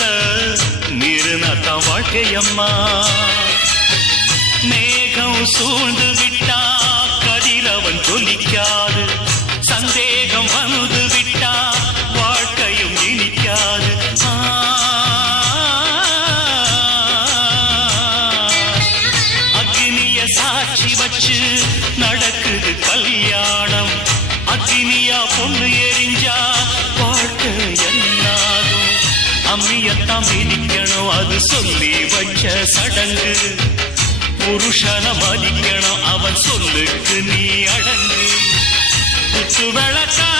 விதிகளை மீறினத்தான் வாழ்க்கையம்மா. மேகம் சூழ்ந்து விட்டா கதிரவன் ஜொலிக்காது, சந்தேகம் வந்து விட்டா வாழ்க்கையும் இனிக்காது. அக்னிய சாட்சி வச்சு நடக்குது கல்யாணம். அக்னியா பொண்ணு எரிஞ்சா வாழ்க்கை என்னாகும்? அம்மியத்தான் மிதிக்கணும், அது சொல்லி வச்ச சடங்கு. புருஷன மதிக்கணும், அவன் சொல்லுக்கு நீ அடங்கு. குத்து விளக்கா